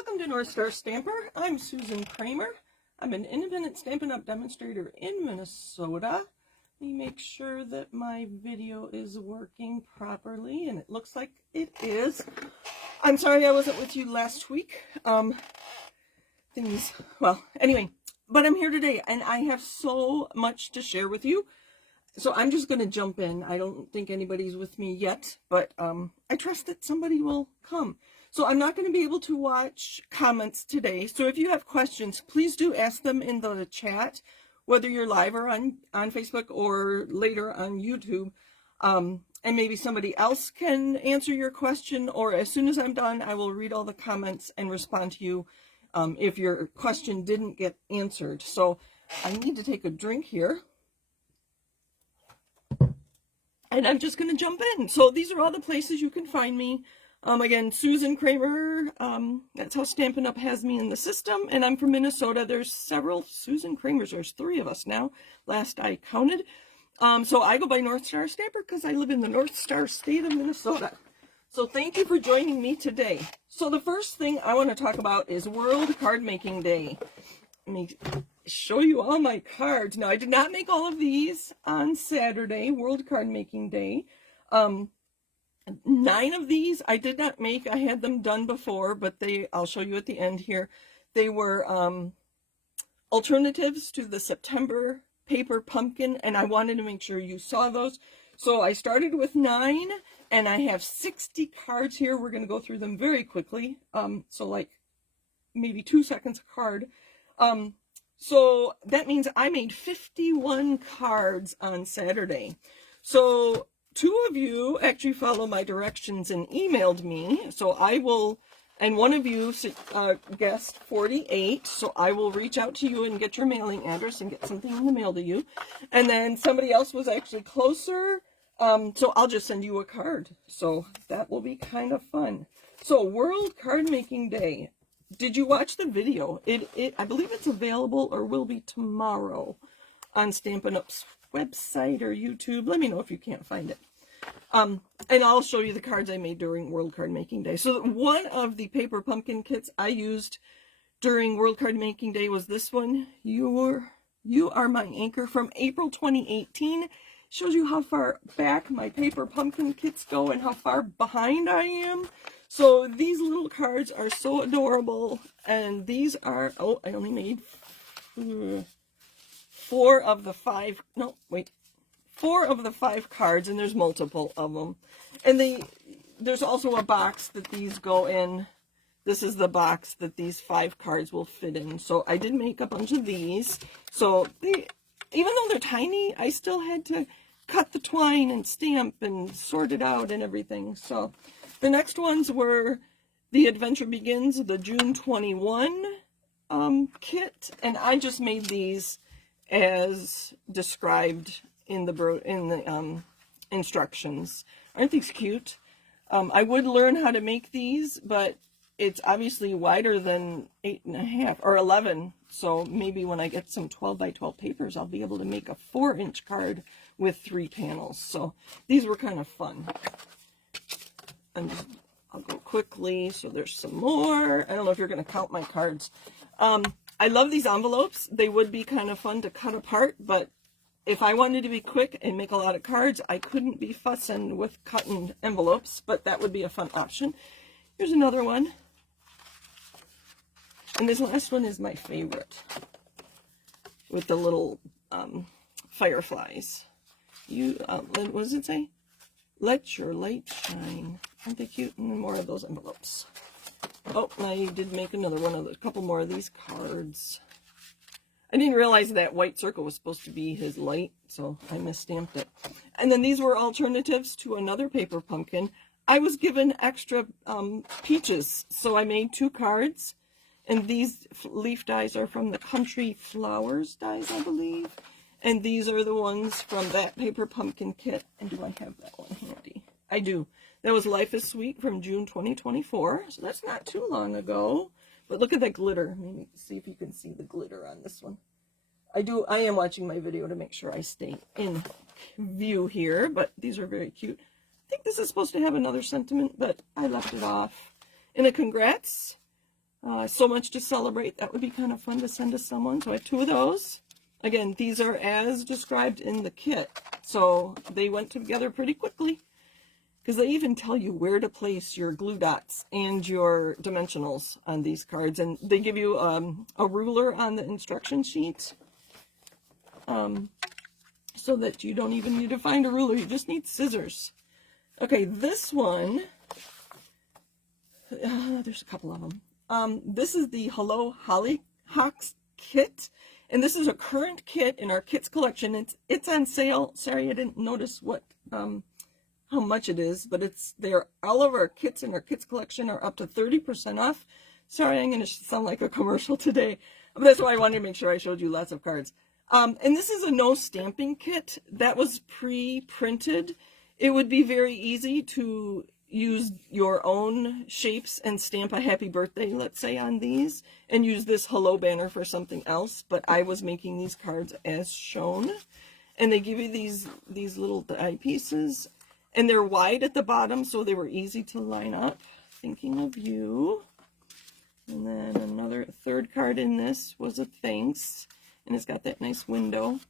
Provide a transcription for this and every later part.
Welcome to North Star Stamper. I'm Susan Kramer. I'm an independent Stampin' Up! Demonstrator in Minnesota. Let me make sure that my video is working properly, and it looks like it is. I'm sorry I wasn't with you last week. Anyway, but I'm here today, and I have so much to share with you. So I'm just going to jump in. I don't think anybody's with me yet, but I trust that somebody will come. So I'm not going to be able to watch comments today. So if you have questions, please do ask them in the chat, whether you're live or on Facebook or later on YouTube. And maybe somebody else can answer your question, or as soon as I'm done, I will read all the comments and respond to you if your question didn't get answered. So I need to take a drink here. And I'm just going to jump in. So these are all the places you can find me. Again, Susan Kramer, that's how Stampin' Up! Has me in the system, and I'm from Minnesota. There's several Susan Kramers. There's 3 of us now, last I counted. So I go by North Star Stamper because I live in the North Star state of Minnesota. So thank you for joining me today. So the first thing I want to talk about is World Card Making Day. Let me show you all my cards. Now, I did not make all of these on Saturday, World Card Making Day. 9 of these I did not make. I had them done before, but I'll show you at the end here. They were alternatives to the September paper pumpkin, and I wanted to make sure you saw those. So I started with 9, and I have 60 cards here. We're going to go through them very quickly. So like maybe 2 seconds a card. So that means I made 51 cards on Saturday. So 2 of you actually follow my directions and emailed me. So I will, and one of you guessed 48. So I will reach out to you and get your mailing address and get something in the mail to you. And then somebody else was actually closer. So I'll just send you a card. So that will be kind of fun. So World Card Making Day. Did you watch the video? I believe it's available or will be tomorrow on Stampin' Up's website or YouTube. Let me know if you can't find it. And I'll show you the cards I made during World Card Making Day. So one of the paper pumpkin kits I used during World Card Making Day was this one. You Are My Anchor from April 2018. Shows you how far back my paper pumpkin kits go and how far behind I am. So these little cards are so adorable, and these are, oh, I only made 4 of the 5, no, wait, 4 of the 5 cards, and there's multiple of them. And there's also a box that these go in. This is the box that these 5 cards will fit in. So I did make a bunch of these. So even though they're tiny, I still had to cut the twine and stamp and sort it out and everything. So the next ones were The Adventure Begins, the June 21 kit, and I just made these as described in the instructions. Aren't these cute? I would learn how to make these, but it's obviously wider than 8.5 or 11. So maybe when I get some 12 by 12 papers, I'll be able to make a 4-inch card with 3 panels. So these were kind of fun. And I'll go quickly. So there's some more. I don't know if you're going to count my cards. I love these envelopes. They would be kind of fun to cut apart, but if I wanted to be quick and make a lot of cards, I couldn't be fussing with cutting envelopes, but that would be a fun option. Here's another one. And this last one is my favorite, with the little fireflies. What does it say? Let your light shine. Aren't they cute? And then more of those envelopes. Oh, I did make another one of those, a couple more of these cards. I didn't realize that white circle was supposed to be his light, so I misstamped it. And then these were alternatives to another paper pumpkin. I was given extra peaches, so I made 2 cards. And these leaf dies are from the Country Flowers dies, I believe. And these are the ones from that paper pumpkin kit. And do I have that one handy? I do. That was Life is Sweet from June 2024. So that's not too long ago. But look at that glitter. Maybe see if you can see the glitter on this one. I am watching my video to make sure I stay in view here. But these are very cute. I think this is supposed to have another sentiment, but I left it off. And a congrats So much to celebrate. That would be kind of fun to send to someone. So I have 2 of those. Again, these are as described in the kit. So they went together pretty quickly, because they even tell you where to place your glue dots and your dimensionals on these cards. And they give you a ruler on the instruction sheet, so that you don't even need to find a ruler. You just need scissors. Okay, this one, there's a couple of them. This is the Hello Hollyhocks kit, and this is a current kit in our kits collection. It's on sale. Sorry, I didn't notice what how much it is, but all of our kits in our kits collection are up to 30% off. Sorry, I'm going to sound like a commercial today, but that's why I wanted to make sure I showed you lots of cards. And this is a no stamping kit that was pre-printed. It would be very easy to use your own shapes and stamp a happy birthday, let's say, on these, and use this hello banner for something else. But I was making these cards as shown, and they give you these little die pieces, and they're wide at the bottom, so they were easy to line up. Thinking of you. And then another third card in this was a thanks. And it's got that nice window.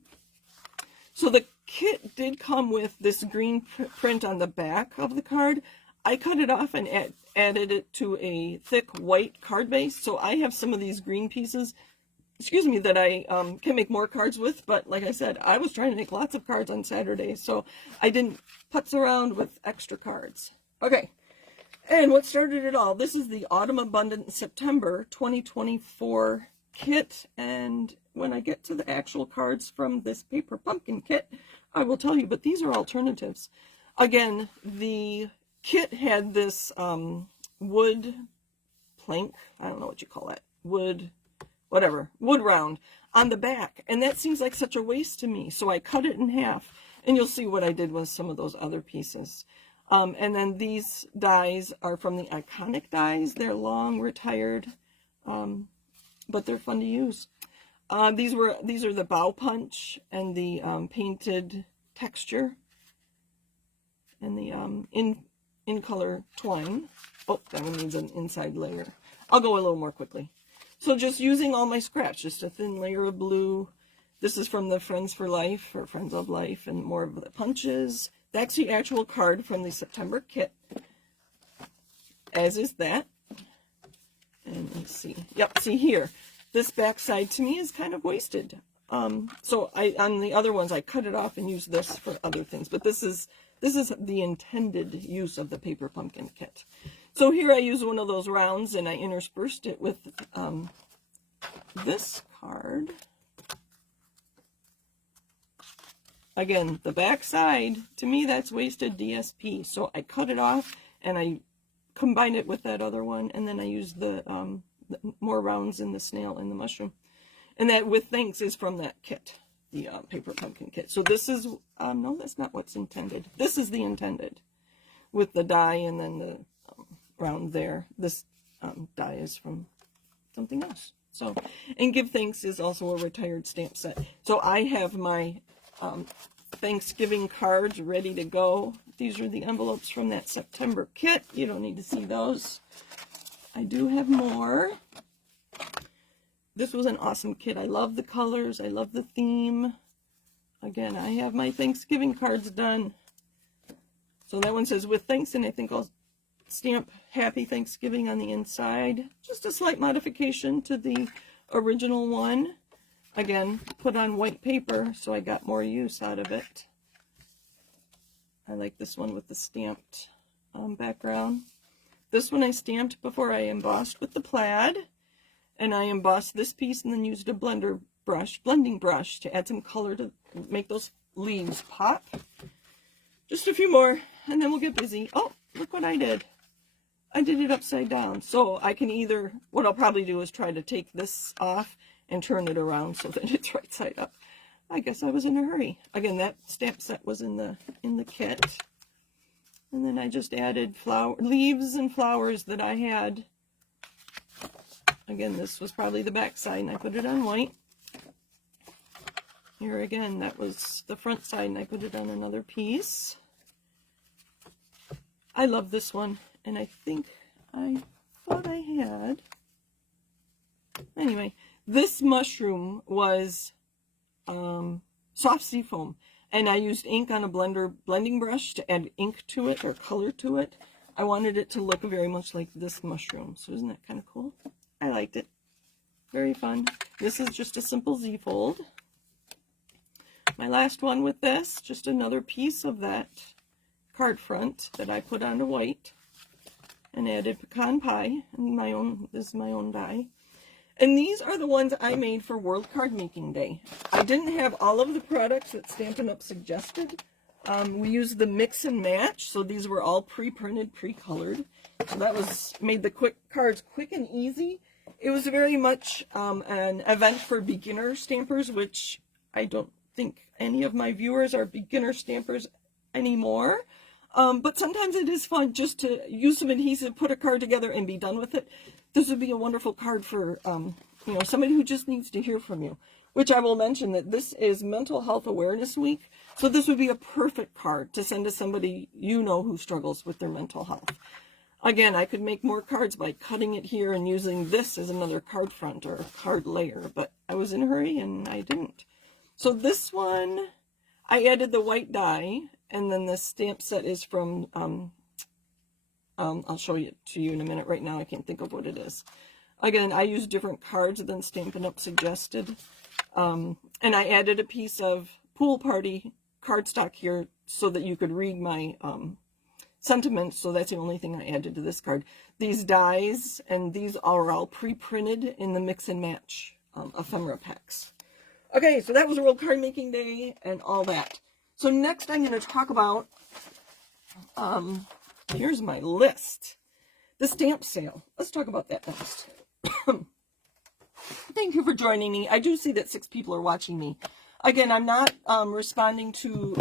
So the kit did come with this green print on the back of the card. I cut it off and added it to a thick white card base. So I have some of these green pieces, excuse me, that I can make more cards with. But like I said, I was trying to make lots of cards on Saturday, so I didn't putz around with extra cards. Okay, and what started it all? This is the Autumn Abundant September 2024 kit, and when I get to the actual cards from this paper pumpkin kit, I will tell you, but these are alternatives. Again, the kit had this wood plank, I don't know what you call that, wood round on the back, and that seems like such a waste to me, so I cut it in half, and you'll see what I did with some of those other pieces. And then these dies are from the Iconic dies. They're long, retired, but they're fun to use. These are the bow punch and the painted texture and the in color twine. Oh, that one needs an inside layer. I'll go a little more quickly. So just using all my scraps, just a thin layer of blue. This is from the Friends for Life or Friends of Life, and more of the punches. That's the actual card from the September kit, as is that. And let's see. Yep, see here. This backside to me is kind of wasted. So on the other ones I cut it off and used this for other things. But this is the intended use of the paper pumpkin kit. So here I use one of those rounds and I interspersed it with this card. Again, the backside, to me that's wasted DSP. So I cut it off and I combined it with that other one, and then I used the more rounds in the snail and the mushroom. And that with thanks is from that kit, the paper pumpkin kit. So this is, no, that's not what's intended. This is the intended with the die and then the round there. This die is from something else. So, and give thanks is also a retired stamp set. So I have my Thanksgiving cards ready to go. These are the envelopes from that September kit. You don't need to see those. I do have more. This was an awesome kit. I love the colors. I love the theme. Again, I have my Thanksgiving cards done. So that one says with thanks, and I think I'll stamp Happy Thanksgiving on the inside. Just a slight modification to the original one. Again, put on white paper, so I got more use out of it. I like this one with the stamped background. This one I stamped before I embossed with the plaid, and I embossed this piece and then used a blending brush to add some color to make those leaves pop. Just a few more, and then we'll get busy. Oh, look what I did. I did it upside down. So I can either, what I'll probably do is try to take this off and turn it around so that it's right side up. I guess I was in a hurry. Again, that stamp set was in the kit. And then I just added leaves and flowers that I had. Again, this was probably the back side, and I put it on white. Here again, that was the front side, and I put it on another piece. I love this one, and I think I thought I had Anyway, this mushroom was soft sea foam, and I used ink on a blending brush to add ink to it, or color to it. I wanted it to look very much like this mushroom, so isn't that kind of cool? I liked it. Very fun. This is just a simple Z-fold. My last one with this, just another piece of that card front that I put onto white and added pecan pie, and this is my own die. And these are the ones I made for World Card Making Day. I didn't have all of the products that Stampin' Up! Suggested. We used the mix and match, so these were all pre-printed, pre-colored. So that made the cards quick and easy. It was very much an event for beginner stampers, which I don't think any of my viewers are beginner stampers anymore. But sometimes it is fun just to use some adhesive, put a card together, and be done with it. This would be a wonderful card for somebody who just needs to hear from you. Which I will mention that this is Mental Health Awareness Week, so this would be a perfect card to send to somebody you know who struggles with their mental health. Again, I could make more cards by cutting it here and using this as another card front or card layer, but I was in a hurry and I didn't. So this one, I added the white die, and then the stamp set is from, I'll show it to you in a minute. Right now I can't think of what it is. Again, I used different cards than Stampin' Up! Suggested. And I added a piece of Pool Party cardstock here so that you could read my sentiments. So that's the only thing I added to this card. These dies and these are all pre-printed in the mix and match ephemera packs. Okay, so that was World Card Making Day and all that. So next I'm going to talk about, here's my list, the stamp sale. Let's talk about that next. Thank you for joining me. I do see that 6 people are watching me. Again, I'm not responding to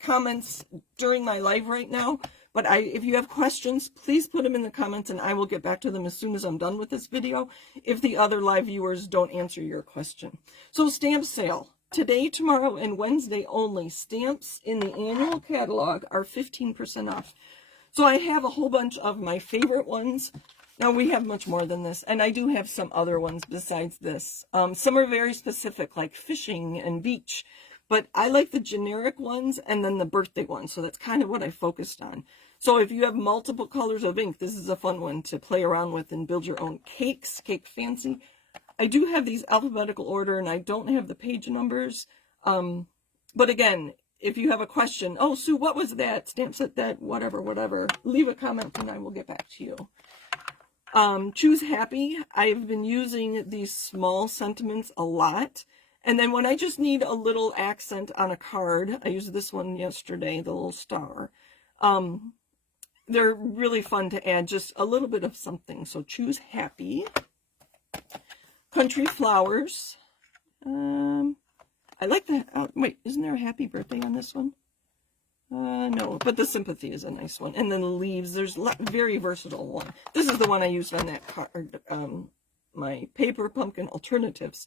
comments during my live right now, but if you have questions, please put them in the comments and I will get back to them as soon as I'm done with this video if the other live viewers don't answer your question. So stamp sale. Today, tomorrow, and Wednesday only, stamps in the annual catalog are 15% off. So I have a whole bunch of my favorite ones. Now, we have much more than this, and I do have some other ones besides this. Some are very specific, like fishing and beach, but I like the generic ones and then the birthday ones, so that's kind of what I focused on. So if you have multiple colors of ink, this is a fun one to play around with and build your own cakes, Cake Fancy. I do have these alphabetical order, and I don't have the page numbers, but again, if you have a question, oh, Sue, what was that? Stamp set that, whatever, leave a comment and I will get back to you. Choose Happy. I've been using these small sentiments a lot. And then when I just need a little accent on a card, I used this one yesterday, the little star. They're really fun to add just a little bit of something. So Choose Happy. Country Flowers. I like that. Wait, isn't there a happy birthday on this one? No, but the sympathy is a nice one. And then the leaves, there's a very versatile one. This is the one I used on that card, my paper pumpkin alternatives.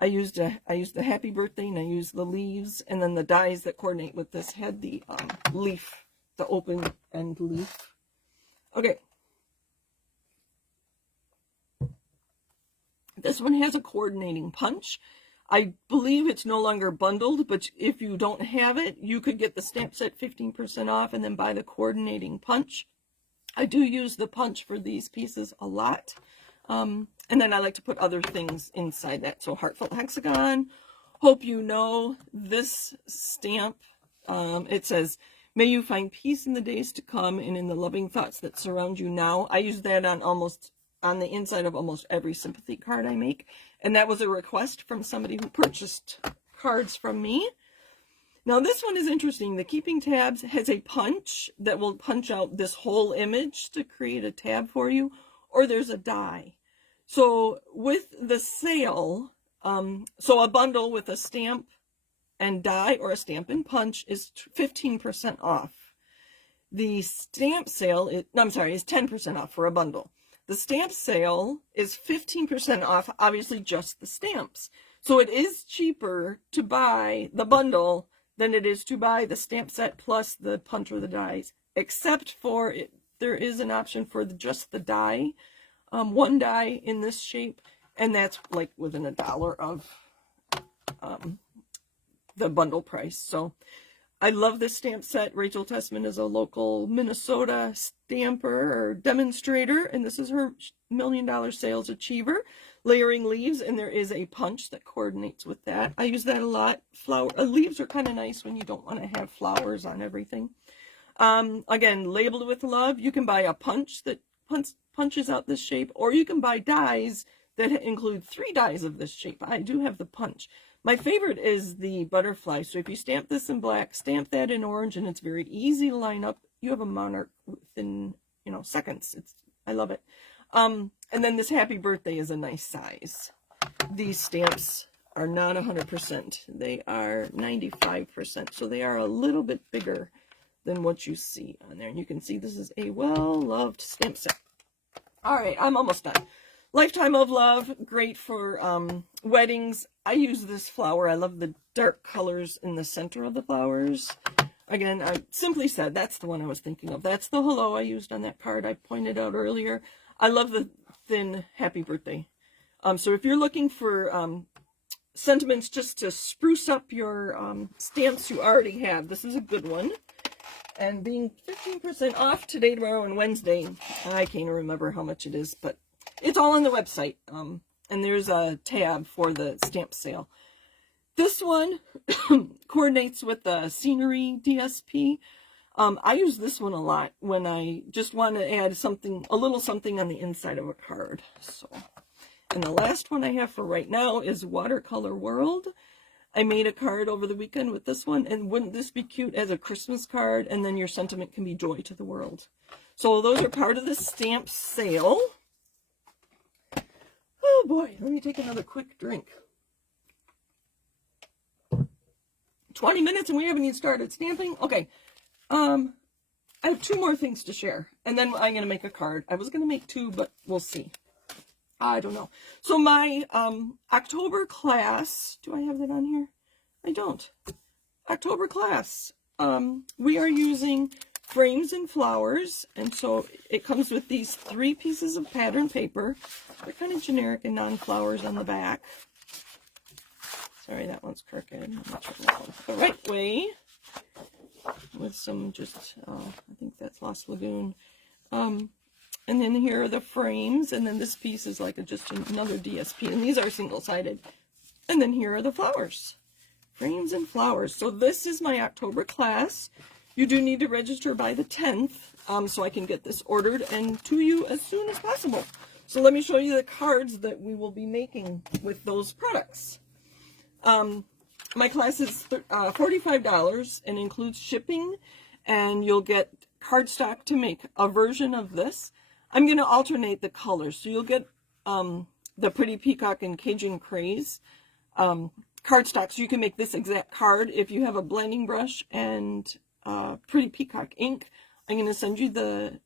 I used the happy birthday, and I used the leaves, and then the dies that coordinate with this had the leaf, the open end leaf. Okay. This one has a coordinating punch. I believe it's no longer bundled, but if you don't have it, you could get the stamp set 15% off and then buy the coordinating punch. I do use the punch for these pieces a lot. And then I like to put other things inside that. So Heartfelt Hexagon. Hope you know this stamp. It says, may you find peace in the days to come and in the loving thoughts that surround you now. I use that on the inside of almost every sympathy card I make. And that was a request from somebody who purchased cards from me. Now this one is interesting. The Keeping Tabs has a punch that will punch out this whole image to create a tab for you, or there's a die. So with the sale, so a bundle with a stamp and die or a stamp and punch is 15% off. The stamp sale is 10% off for a bundle. The stamp sale is 15% off, obviously just the stamps. So it is cheaper to buy the bundle than it is to buy the stamp set plus the punch or the dies, except for there is an option for just the die. one die in this shape, and that's like within $1 of the bundle price. So I love this stamp set. Rachel Tessman is a local Minnesota stamper or demonstrator, and this is her $1 million sales achiever. Layering leaves, and there is a punch that coordinates with that. I use that a lot. Leaves are kind of nice when you don't want to have flowers on everything. Again, labeled with love. You can buy a punch that punches out this shape, or you can buy dies that include 3 dies of this shape. I do have the punch. My favorite is the butterfly. So if you stamp this in black, stamp that in orange, and it's very easy to line up. You have a monarch within, seconds. I love it. And then this happy birthday is a nice size. These stamps are not 100%. They are 95%. So they are a little bit bigger than what you see on there. And you can see this is a well-loved stamp set. All right, I'm almost done. Lifetime of Love, great for weddings. I use this flower. I love the dark colors in the center of the flowers. Again, I simply said that's the one I was thinking of. That's the hello I used on that card I pointed out earlier. I love the thin happy birthday. So if you're looking for sentiments just to spruce up your stamps you already have, this is a good one. And being 15% off today, tomorrow, and Wednesday, I can't remember how much it is, but it's all on the website. And there's a tab for the stamp sale. This one coordinates with the scenery DSP. I use this one a lot when I just want to add something, a little something on the inside of a card. So, and the last one I have for right now is Watercolor World. I made a card over the weekend with this one, and wouldn't this be cute as a Christmas card? And then your sentiment can be joy to the world. So those are part of the stamp sale. Oh boy, let me take another quick drink. 20 minutes and we haven't even started stamping. Okay. I have 2 more things to share, and then I'm going to make a card. I was going to make 2, but we'll see. I don't know. So my October class, do I have that on here? I don't. October class. We are using frames and flowers, and so it comes with these 3 pieces of pattern paper. They're kind of generic and non-flowers on the back. Sorry, that one's crooked. I'm not sure that one's the right way. With some just, I think that's Lost Lagoon. And then here are the frames, and then this piece is like just another DSP, and these are single-sided. And then here are the flowers. Frames and flowers. So this is my October class. You do need to register by the 10th, so I can get this ordered and to you as soon as possible. So let me show you the cards that we will be making with those products. My class is $45 and includes shipping, and you'll get cardstock to make a version of this. I'm going to alternate the colors, so you'll get the Pretty Peacock and Cajun Craze cardstock, so you can make this exact card. If you have a blending brush and Pretty Peacock ink, I'm going to send you the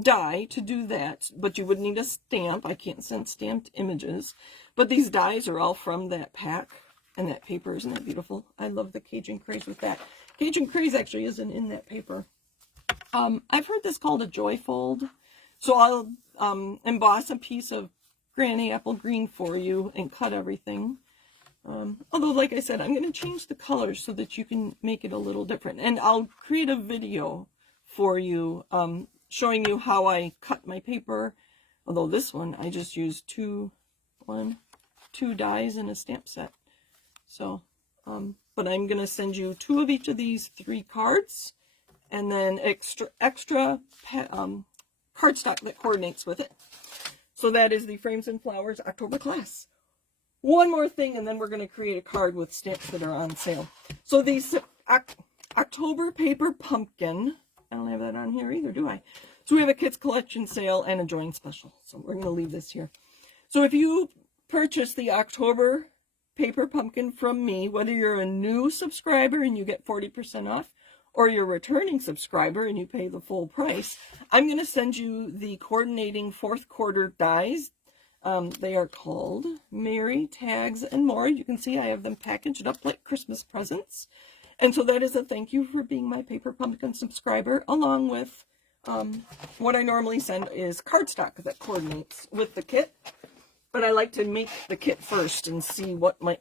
die to do that, but you would need a stamp. I can't send stamped images, but these dies are all from that pack. And that paper, isn't that beautiful? I love the Cajun Craze with that. Cajun Craze actually isn't in that paper. I've heard this called a joy fold. So I'll emboss a piece of Granny Apple Green for you and cut everything. Although, like I said, I'm going to change the colors so that you can make it a little different. And I'll create a video for you showing you how I cut my paper. Although this one, I just used two dies in a stamp set. So, but I'm going to send you 2 of each of these 3 cards, and then extra cardstock that coordinates with it. So that is the Frames and Flowers October class. One more thing, and then we're going to create a card with stamps that are on sale. So these October Paper Pumpkin, I don't have that on here either, do I? So we have a Kids Collection sale and a join special. So we're going to leave this here. So if you purchase the October Paper Pumpkin from me, whether you're a new subscriber and you get 40% off, or you're a returning subscriber and you pay the full price, I'm going to send you the coordinating 4th quarter dies. They are called Mary, Tags, and More. You can see I have them packaged up like Christmas presents. And so that is a thank you for being my Paper Pumpkin subscriber, along with what I normally send is cardstock that coordinates with the kit, but I like to make the kit first and see what might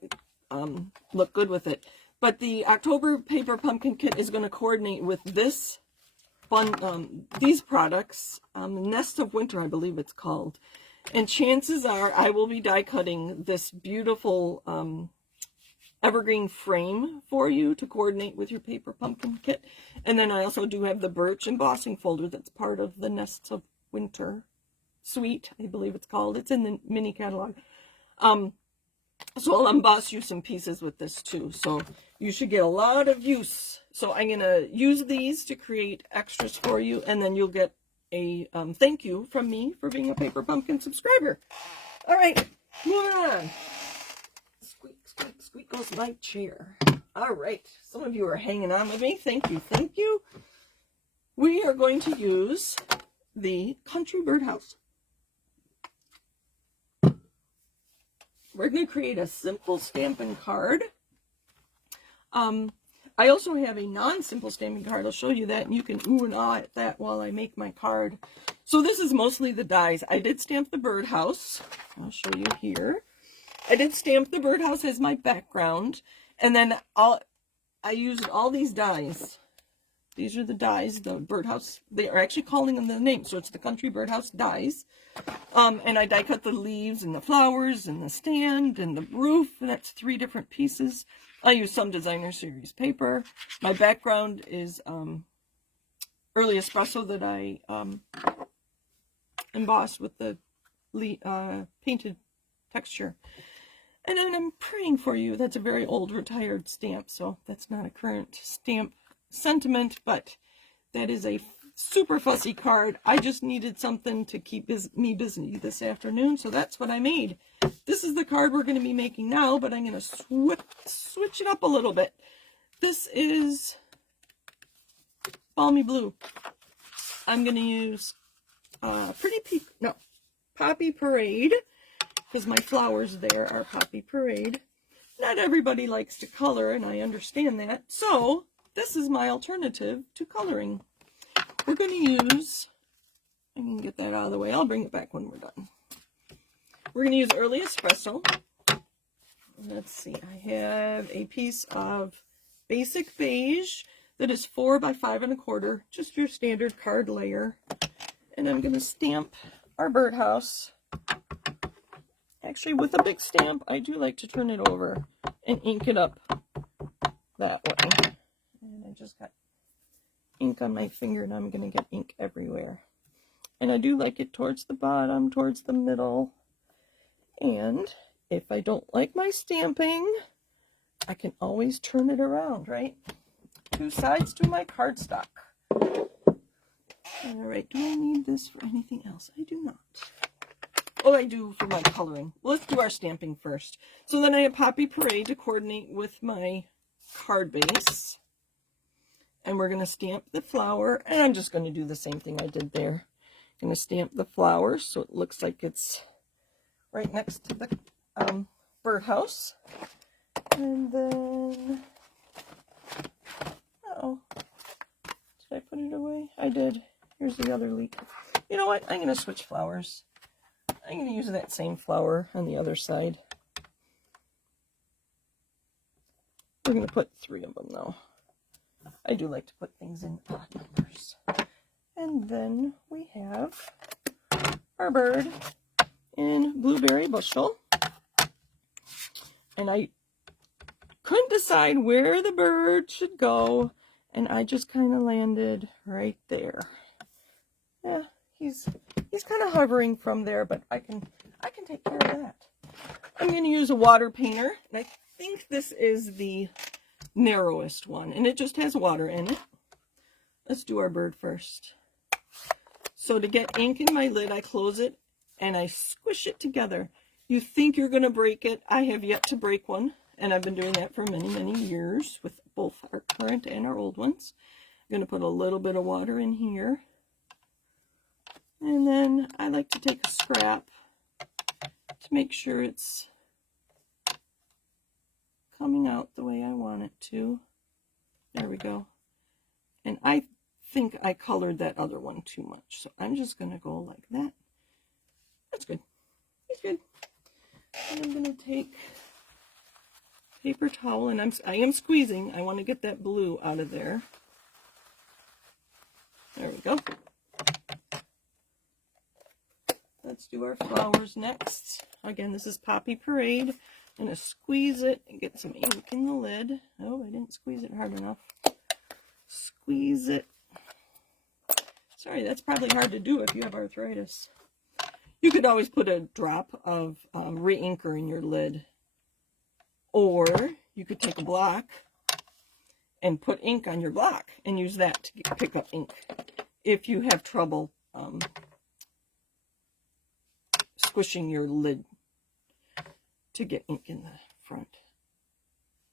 look good with it. But the October Paper Pumpkin Kit is going to coordinate with this these products, Nest of Winter, I believe it's called. And chances are I will be die cutting this beautiful evergreen frame for you to coordinate with your Paper Pumpkin Kit. And then I also do have the birch embossing folder that's part of the Nest of Winter suite, I believe it's called. It's in the mini catalog. So I'll emboss you some pieces with this too. So you should get a lot of use. So I'm going to use these to create extras for you, and then you'll get a thank you from me for being a Paper Pumpkin subscriber. All right, moving on. Squeak, squeak, squeak goes my chair. All right, some of you are hanging on with me. Thank you, thank you. We are going to use the Country Birdhouse. We're going to create a simple stamping card. I also have a non-simple stamping card. I'll show you that, and you can ooh and ah at that while I make my card. So this is mostly the dies. I did stamp the birdhouse. I'll show you here. I did stamp the birdhouse as my background, and then I used all these dies. These are the dies, the birdhouse. They are actually calling them the name, so it's the Country Birdhouse dies. And I die cut the leaves and the flowers and the stand and the roof, and that's 3 different pieces. I use some designer series paper. My background is early espresso that I embossed with the painted texture. And then I'm praying for you. That's a very old retired stamp, so that's not a current stamp sentiment, but that is a super fussy card. I just needed something to keep me busy this afternoon, so that's what I made. This is the card we're going to be making now, but I'm going to switch it up a little bit. This is Balmy Blue. I'm going to use Poppy Parade, because my flowers there are Poppy Parade. Not everybody likes to color, and I understand that, so this is my alternative to coloring. We're going to use, I can get that out of the way. I'll bring it back when we're done. We're going to use Early Espresso. Let's see. I have a piece of basic beige that is 4 by 5 1/4, just your standard card layer. And I'm going to stamp our birdhouse. Actually, with a big stamp, I do like to turn it over and ink it up that way. And I just got ink on my finger, and I'm going to get ink everywhere. And I do like it towards the bottom, towards the middle. And if I don't like my stamping, I can always turn it around, right? 2 sides to my cardstock. All right, do I need this for anything else? I do not. Oh, I do for my coloring. Let's do our stamping first. So then I have Poppy Parade to coordinate with my card base. And we're going to stamp the flower. And I'm just going to do the same thing I did there. I'm going to stamp the flower so it looks like it's right next to the birdhouse. And then, uh-oh, did I put it away? I did. Here's the other leaf. You know what? I'm going to switch flowers. I'm going to use that same flower on the other side. We're going to put 3 of them, though. I do like to put things in odd numbers. And then we have our bird in Blueberry Bushel. And I couldn't decide where the bird should go, and I just kind of landed right there. Yeah, he's kind of hovering from there, but I can take care of that. I'm going to use a water painter, and I think this is the narrowest one, and it just has water in it. Let's do our bird first. So to get ink in my lid, I close it and I squish it together. You think you're going to break it. I have yet to break one, and I've been doing that for many, many years with both our current and our old ones. I'm going to put a little bit of water in here. And then I like to take a scrap to make sure it's coming out the way I want it to. There we go. And I think I colored that other one too much. So I'm just going to go like that. That's good. That's good. And I'm going to take paper towel, and I am squeezing. I want to get that blue out of there. There we go. Let's do our flowers next. Again, this is Poppy Parade. I'm going to squeeze it and get some ink in the lid. Oh, I didn't squeeze it hard enough. Squeeze it. Sorry, that's probably hard to do if you have arthritis. You could always put a drop of re-inker in your lid. Or you could take a block and put ink on your block and use that to pick up ink if you have trouble squishing your lid to get ink in the front.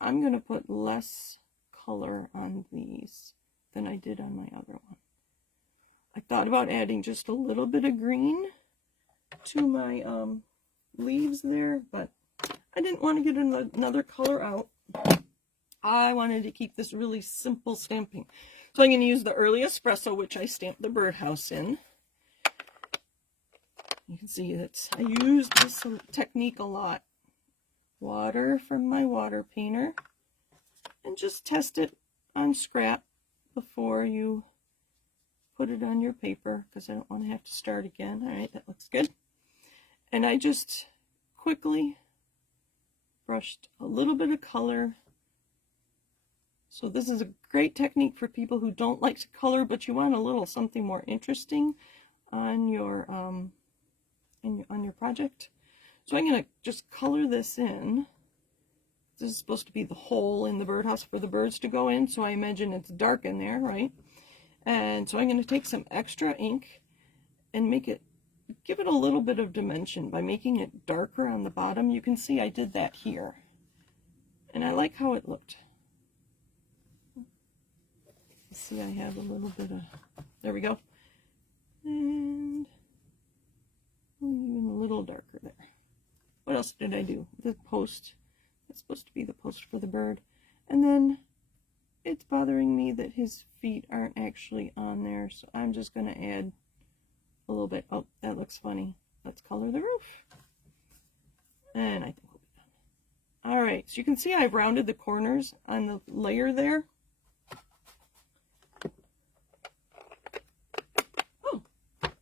I'm going to put less color on these than I did on my other one. I thought about adding just a little bit of green to my leaves there, but I didn't want to get another color out. I wanted to keep this really simple stamping. So I'm going to use the Early Espresso, which I stamped the birdhouse in. You can see that I use this technique a lot. Water from my water painter. And just test it on scrap before you put it on your paper, because I don't want to have to start again. All right, that looks good. And I just quickly brushed a little bit of color. So this is a great technique for people who don't like to color, but you want a little something more interesting on your on your project. So I'm going to just color this in. This is supposed to be the hole in the birdhouse for the birds to go in, so I imagine it's dark in there, right? And so I'm going to take some extra ink and give it a little bit of dimension by making it darker on the bottom. You can see I did that here. And I like how it looked. See, I have a little bit of, there we go. And even a little darker there. What else did I do? The post. That's supposed to be the post for the bird. And then it's bothering me that his feet aren't actually on there, so I'm just going to add a little bit. Oh, that looks funny. Let's color the roof. And I think we'll be done. All right, so you can see I've rounded the corners on the layer there. Oh,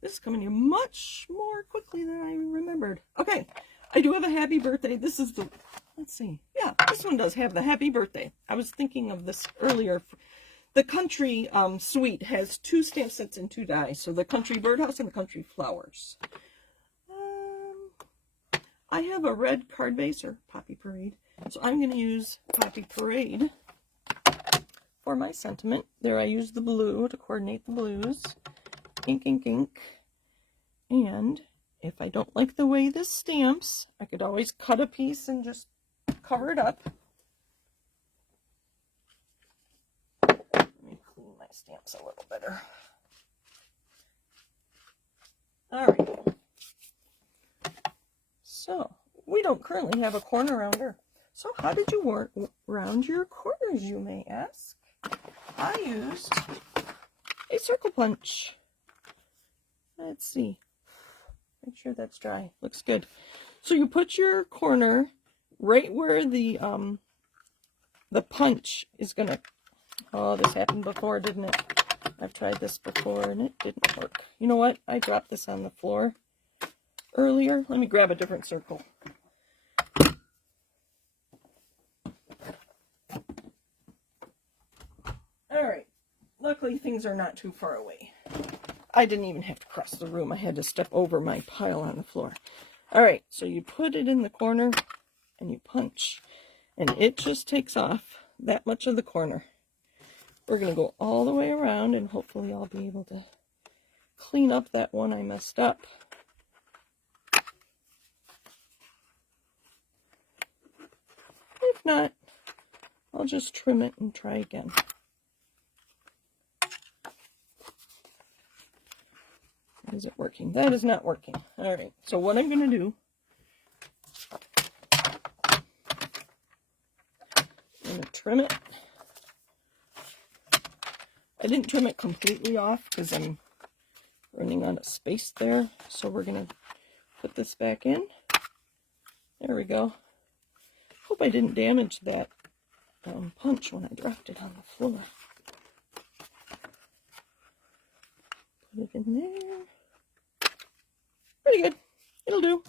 this is coming in much more quickly than I remembered. Okay, I do have a happy birthday. This is the, let's see. Yeah, this one does have the happy birthday. I was thinking of this earlier. The country suite has 2 stamp sets and 2 dies. So the country birdhouse and the country flowers. I have a red card base, or Poppy Parade. So I'm going to use Poppy Parade for my sentiment. There I use the blue to coordinate the blues. Ink, ink, ink. And if I don't like the way this stamps, I could always cut a piece and just cover it up. Let me clean my stamps a little better. All right. So, we don't currently have a corner rounder. So how did you round your corners, you may ask? I used a circle punch. Let's see. Make sure that's dry. Looks good. So you put your corner right where the punch is gonna. Oh, this happened before, didn't it? I've tried this before and it didn't work. You know what? I dropped this on the floor earlier. Let me grab a different circle. All right. Luckily, things are not too far away. I didn't even have to cross the room. I had to step over my pile on the floor. All right, so you put it in the corner and you punch, and it just takes off that much of the corner. We're going to go all the way around, and hopefully I'll be able to clean up that one I messed up. If not, I'll just trim it and try again. Is it working? That is not working. All right, so what I'm going to do, I'm going to trim it. I didn't trim it completely off because I'm running out of space there. So we're going to put this back in. There we go. Hope I didn't damage that punch when I dropped it on the floor. Put it in there. Pretty good. It'll do.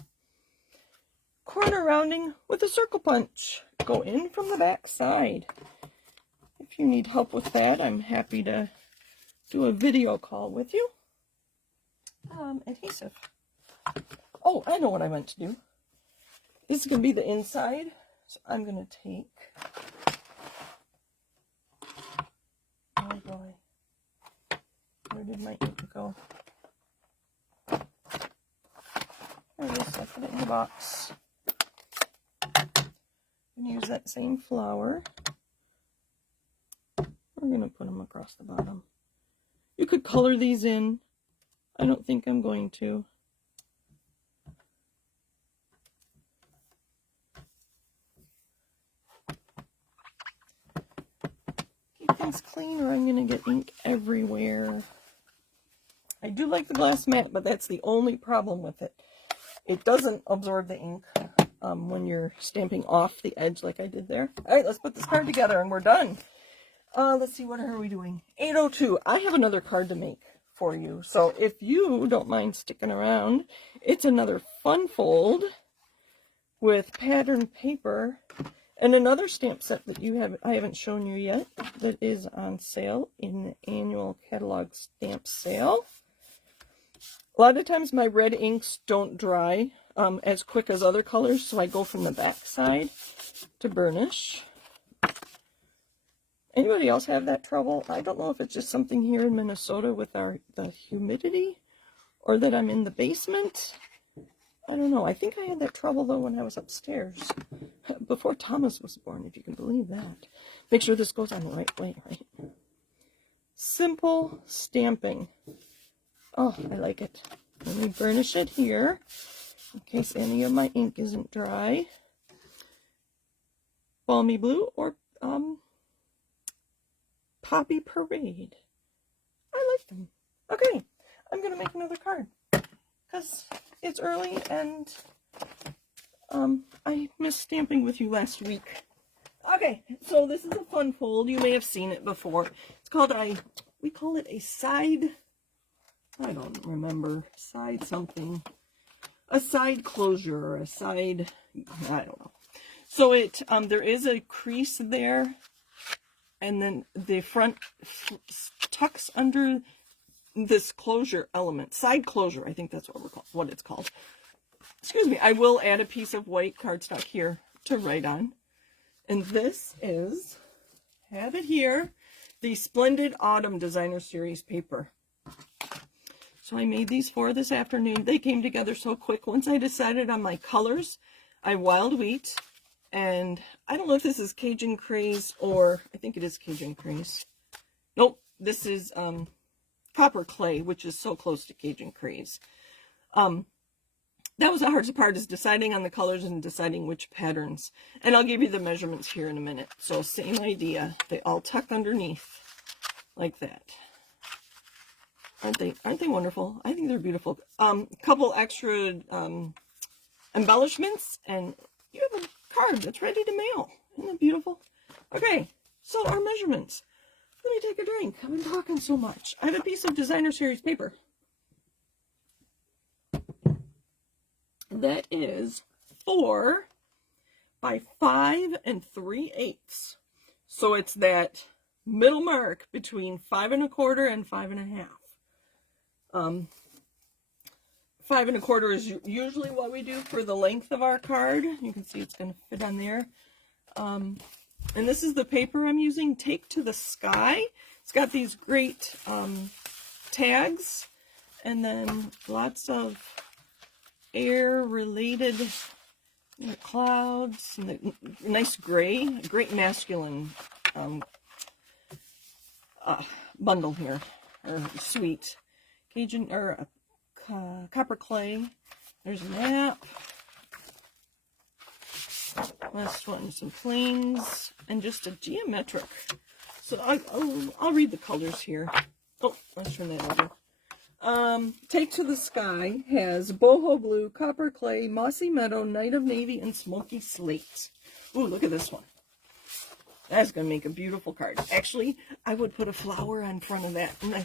Corner rounding with a circle punch. Go in from the back side. If you need help with that, I'm happy to do a video call with you. Adhesive. Oh, I know what I meant to do. This is going to be the inside. So I'm going to take, oh boy, where did my ink go? There it is, I put it in the box. I'm going to use that same flower. We're going to put them across the bottom. You could color these in. I don't think I'm going to. Things clean or I'm going to get ink everywhere. I do like the glass mat, but that's the only problem with it. It doesn't absorb the ink when you're stamping off the edge like I did there. All right, let's put this card together and we're done. Let's see, what are we doing? 802. I have another card to make for you. So if you don't mind sticking around, it's another fun fold with patterned paper. And another stamp set that I haven't shown you yet that is on sale in the annual catalog stamp sale. A lot of times my red inks don't dry as quick as other colors, so I go from the back side to burnish. Anybody else have that trouble? I don't know if it's just something here in Minnesota with the humidity or that I'm in the basement. I don't know. I think I had that trouble, though, when I was upstairs. Before Thomas was born, if you can believe that. Make sure this goes on the right way, right? Simple stamping. Oh, I like it. Let me burnish it here, in case any of my ink isn't dry. Balmy Blue or Poppy Parade. I like them. Okay, I'm going to make another card, because it's early and I missed stamping with you last week. Okay, so this is a fun fold. You may have seen it before. It's called we call it a side, I don't remember, side something. A side closure or a side, I don't know. So it, there is a crease there, and then the front tucks under this closure element, side closure, I think that's what it's called. Excuse me. I will add a piece of white cardstock here to write on. And this is, have it here, the Splendid Autumn Designer Series paper. So I made these 4 this afternoon. They came together so quick. Once I decided on my colors, I wild wheat, and I don't know if this is Cajun Craze or, I think it is Cajun Craze. Nope, this is Copper Clay, which is so close to Cajun Craze. That was the hardest part, is deciding on the colors and deciding which patterns. And I'll give you the measurements here in a minute. So same idea. They all tuck underneath like that. Aren't they wonderful? I think they're beautiful. Couple extra embellishments, and you have a card that's ready to mail. Isn't that beautiful? Okay, so our measurements. Let me take a drink. I've been talking so much. I have a piece of Designer Series paper. That is 4 by 5 3/8. So it's that middle mark between 5 1/4 and 5 1/2. 5 1/4 is usually what we do for the length of our card. You can see it's going to fit on there. And this is the paper I'm using, Take to the Sky. It's got these great tags, and then lots of air-related clouds, and the nice gray, great masculine bundle here, or sweet. Cajun, or Copper Clay. There's a map. Last one, some planes, and just a geometric So I'll read the colors here. Oh, let's turn that over. Take to the Sky has boho blue, copper clay, mossy meadow, night of navy, and smoky slate. Ooh, look at this one. That's going to make a beautiful card. Actually, I would put a flower on front of that, and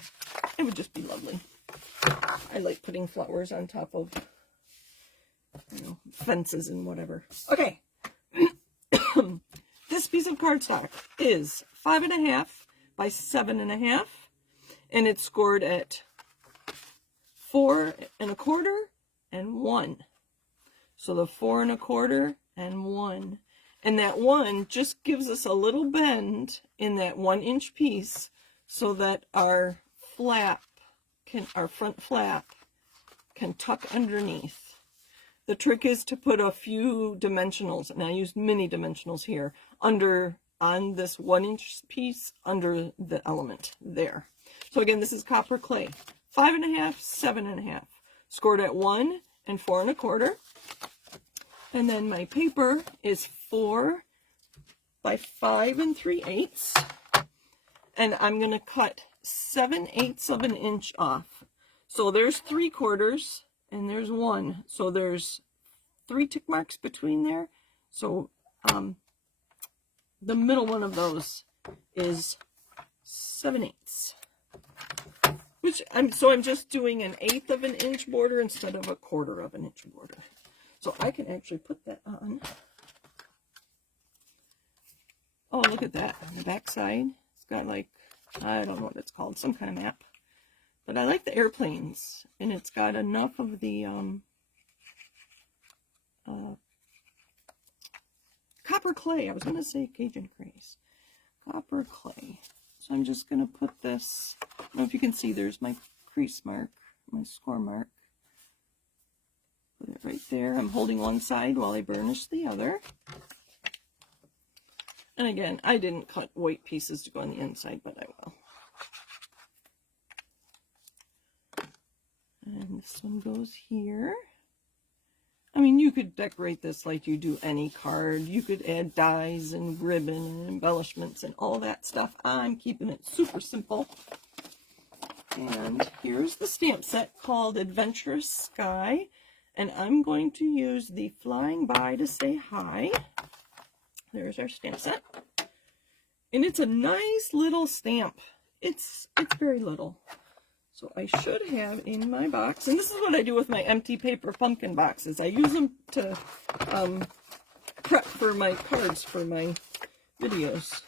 it would just be lovely. I like putting flowers on top of, you know, fences and whatever. Okay. This piece of cardstock is 5.5 by 7.5, and it's scored at 4 1/4 and 1. So the 4 1/4 and 1. And that 1 just gives us a little bend in that 1-inch piece so that our front flap can tuck underneath. The trick is to put a few dimensionals, and I used mini dimensionals here, on this 1-inch piece under the element there. So again, this is copper clay. 5.5, 7.5. Scored at 1 and 4 1/4. And then my paper is 4 by 5 3/8. And I'm going to cut 7/8 of an inch off. So there's 3/4 and there's 1. So there's 3 tick marks between there. So the middle one of those is 7/8. So I'm just doing 1/8 of an inch border instead of 1/4 of an inch border. So I can actually put that on. Oh, look at that. On the back side, it's got like, I don't know what it's called, some kind of map. But I like the airplanes, and it's got enough of the copper clay. I was going to say Cajun Craze. Copper clay. So I'm just going to put this, I don't know if you can see, there's my crease mark, my score mark. Put it right there. I'm holding one side while I burnish the other. And again, I didn't cut white pieces to go on the inside, but I will. And this one goes here. I mean, you could decorate this like you do any card. You could add dies and ribbon and embellishments and all that stuff. I'm keeping it super simple. And here's the stamp set called Adventurous Sky. And I'm going to use the Flying By to Say Hi. There's our stamp set. And it's a nice little stamp. It's very little. So I should have in my box, and this is what I do with my empty paper pumpkin boxes. I use them to prep for my cards for my videos.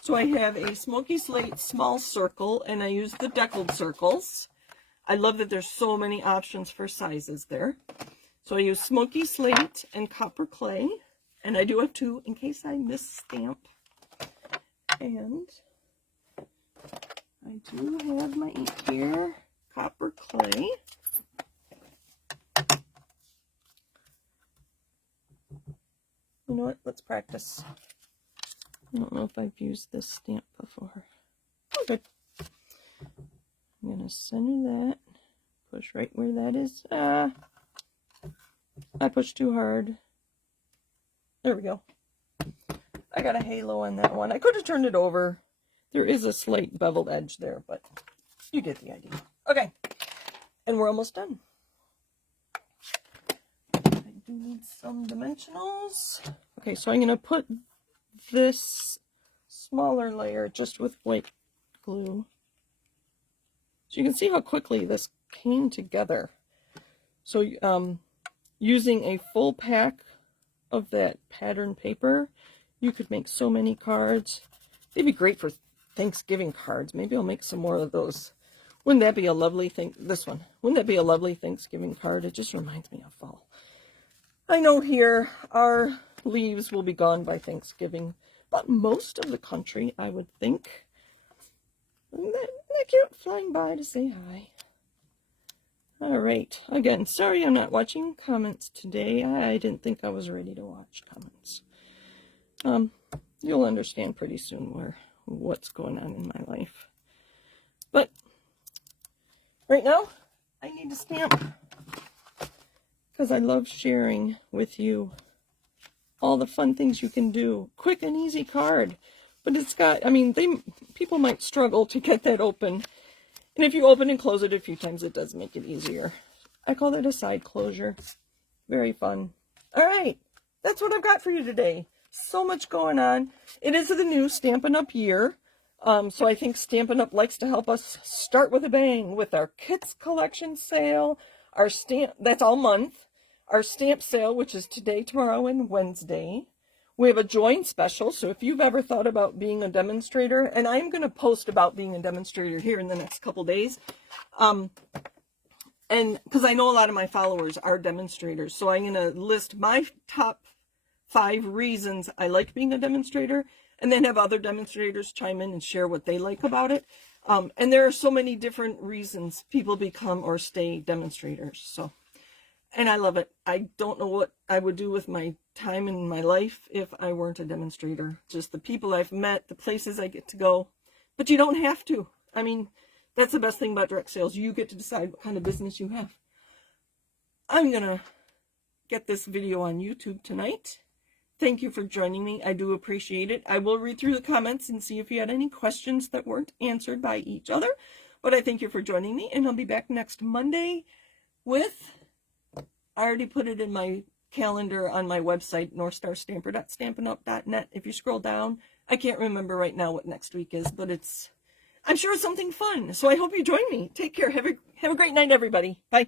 So I have a smoky slate small circle, and I use the deckled circles. I love that there's so many options for sizes there. So I use smoky slate and copper clay, and I do have 2 in case I miss stamp. And I do have my ink here, copper clay. You know what? Let's practice. I don't know if I've used this stamp before. Oh, good. I'm going to center that. Push right where that is. I pushed too hard. There we go. I got a halo on that one. I could have turned it over. There is a slight beveled edge there, but you get the idea. Okay, and we're almost done. I do need some dimensionals. Okay, so I'm going to put this smaller layer just with white glue. So you can see how quickly this came together. So using a full pack of that pattern paper, you could make so many cards. They'd be great for Thanksgiving cards. Maybe I'll make some more of those. Wouldn't that be a lovely thing? This one. Wouldn't that be a lovely Thanksgiving card? It just reminds me of fall. I know here our leaves will be gone by Thanksgiving, but most of the country, I would think. Isn't that cute? Flying by to say hi. All right. Again, sorry I'm not watching comments today. I didn't think I was ready to watch comments. You'll understand pretty soon what's going on in my life. But right now, I need to stamp because I love sharing with you all the fun things you can do. Quick and easy card. But it's got, I mean, people might struggle to get that open. And if you open and close it a few times, it does make it easier. I call that a side closure. Very fun. All right, that's what I've got for you today. So much going on. It is the new Stampin' Up! Year. So I think Stampin' Up! Likes to help us start with a bang with our Kits Collection sale, our stamp, that's all month, our stamp sale, which is today, tomorrow, and Wednesday. We have a join special, so if you've ever thought about being a demonstrator, and I'm going to post about being a demonstrator here in the next couple days, and because I know a lot of my followers are demonstrators, so I'm going to list my top 5 reasons I like being a demonstrator, and then have other demonstrators chime in and share what they like about it. And there are so many different reasons people become or stay demonstrators. So, and I love it. I don't know what I would do with my time in my life if I weren't a demonstrator. Just the people I've met, the places I get to go. But you don't have to. I mean, that's the best thing about direct sales. You get to decide what kind of business you have. I'm going to get this video on YouTube tonight. Thank you for joining me. I do appreciate it. I will read through the comments and see if you had any questions that weren't answered by each other. But I thank you for joining me, and I'll be back next Monday with, I already put it in my calendar on my website, northstarstamper.stampinup.net. If you scroll down, I can't remember right now what next week is, but I'm sure it's something fun. So I hope you join me. Take care. Have a great night, everybody. Bye.